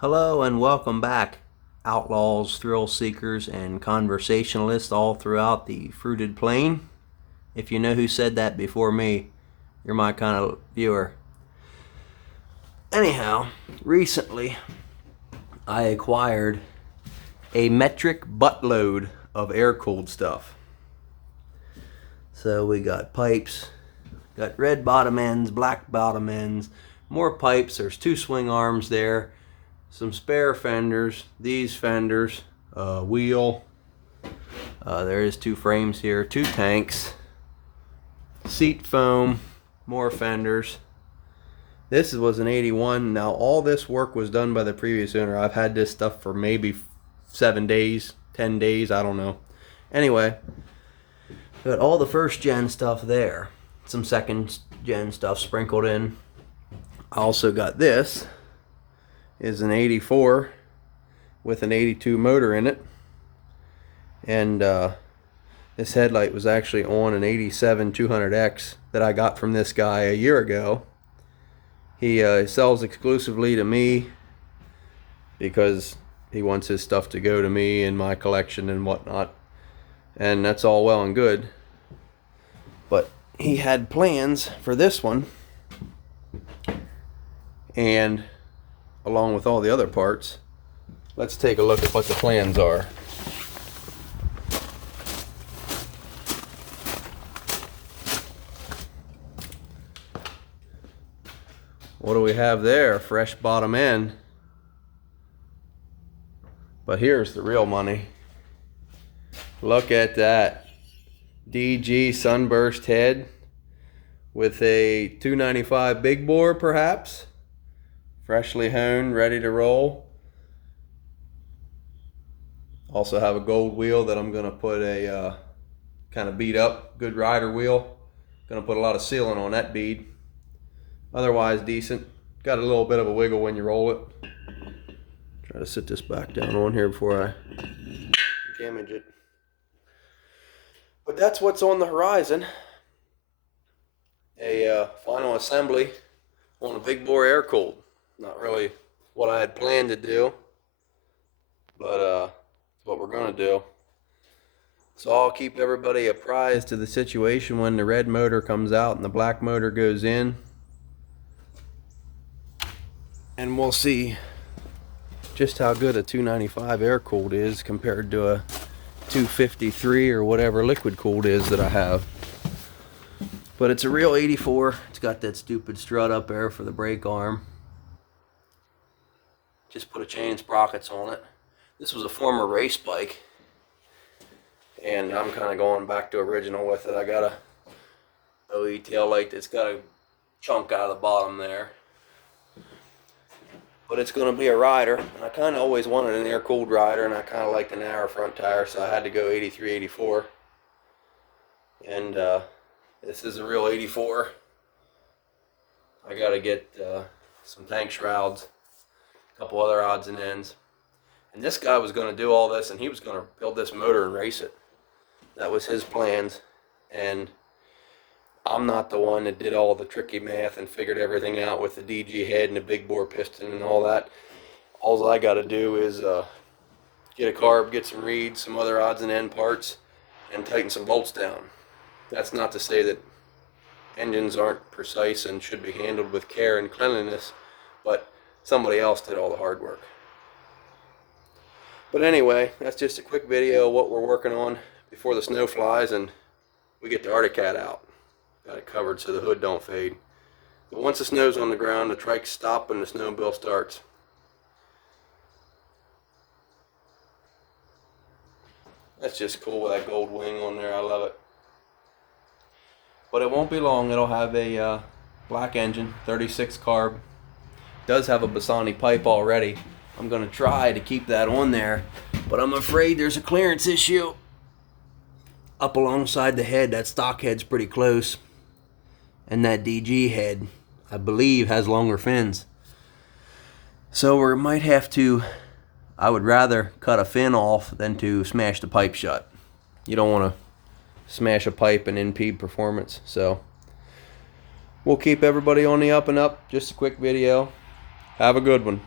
Hello and welcome back, outlaws, thrill seekers, and conversationalists all throughout the fruited plain. If you know who said that before me, you're my kind of viewer. Anyhow, recently I acquired a metric buttload of air-cooled stuff. So we got pipes, got red bottom ends, black bottom ends, more pipes. There's 2 swing arms there, some spare fenders, these fenders, wheel. There is 2 frames here, 2 tanks, seat foam, more fenders. This was an 81. Now all this work was done by the previous owner. I've had this stuff for maybe 7 days, 10 days, I don't know. Anyway, got all the first gen stuff there. Some second gen stuff sprinkled in. I also got this. Is an 84 with an 82 motor in it. And this headlight was actually on an 87 200X that I got from this guy a year ago. He sells exclusively to me because he wants his stuff to go to me in my collection and whatnot. And that's all well and good. But he had plans for this one. And along with all the other parts, let's take a look at what the plans are. What do we have there? Fresh bottom end. But here's the real money. Look at that. DG sunburst head with a 295 big bore perhaps. Freshly honed, ready to roll. Also have a gold wheel that I'm gonna put a kind of beat up, good rider wheel. Gonna put a lot of sealing on that bead. Otherwise decent. Got a little bit of a wiggle when you roll it. Try to sit this back down on here before I damage it. But that's what's on the horizon. A final assembly on a big bore air cooled. Not really what I had planned to do, but it's what we're gonna do. So I'll keep everybody apprised to the situation when the red motor comes out and the black motor goes in. And we'll see just how good a 295 air cooled is compared to a 253 or whatever liquid cooled is that I have. But it's a real 84. It's got that stupid strut up there for the brake arm. Just put a chain and sprockets on it. This was a former race bike, and I'm kind of going back to original with it. I got a OE tail light that's got a chunk out of the bottom there. But it's going to be a rider, and I kind of always wanted an air-cooled rider, and I kind of like the narrow front tire, so I had to go 83, 84. And this is a real 84. I got to get some tank shrouds, a couple other odds and ends. And this guy was going to do all this, and he was going to build this motor and race it. That was his plans, and I'm not the one that did all the tricky math and figured everything out with the DG head and the big bore piston and all that. All I got to do is get a carb, get some reeds, some other odds and end parts, and tighten some bolts down. That's not to say that engines aren't precise and should be handled with care and cleanliness, but somebody else did all the hard work. But anyway, that's just a quick video of what we're working on before the snow flies and we get the Arctic Cat out. Got it covered so the hood don't fade. But once the snow's on the ground, the trikes stop and the snowmobile starts. That's just cool with that gold wing on there. I love it. But it won't be long. It'll have a black engine, 36 carb. Does have a Bassani pipe already. I'm going to try to keep that on there, but I'm afraid there's a clearance issue up alongside the head. That stock head's pretty close, and that DG head, I believe, has longer fins. So we might have to, I would rather cut a fin off than to smash the pipe shut. You don't want to smash a pipe and impede performance. So we'll keep everybody on the up and up. Just a quick video. Have a good one.